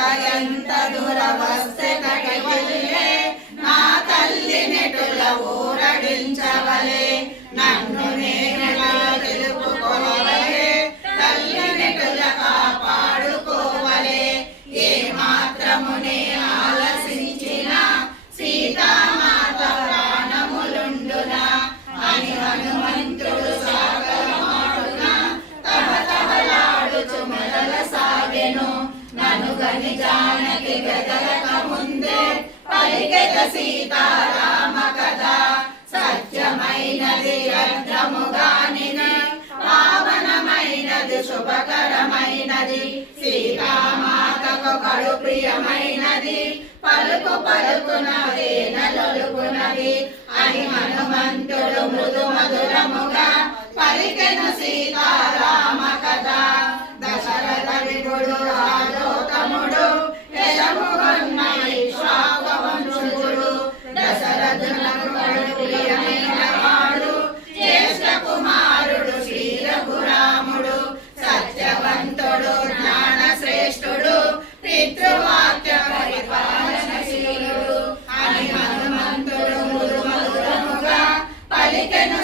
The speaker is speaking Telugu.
ఎంత ఎంత దురవస్థ తగవలే తల్లి నెటుల ఊరడించవలే. తల్లి నెటుల కాపాడుకోవలే. ఏ మాత్రము ననుగని జానకి గదలక ముందే పలికెద సీతారామ కథ సత్యమైనది అర్థముగానిది పావనమైనది శుభకరమైనది సీతామాతకు కడు ప్రియమైనది పలుకు పలుకునది సత్యవంతుడు జ్ఞాన శ్రేష్ఠుడు పితృవాక్య పరిపాలనశీలుడు. అని హనుమంతుడు మృదు మధురముగా పలికెను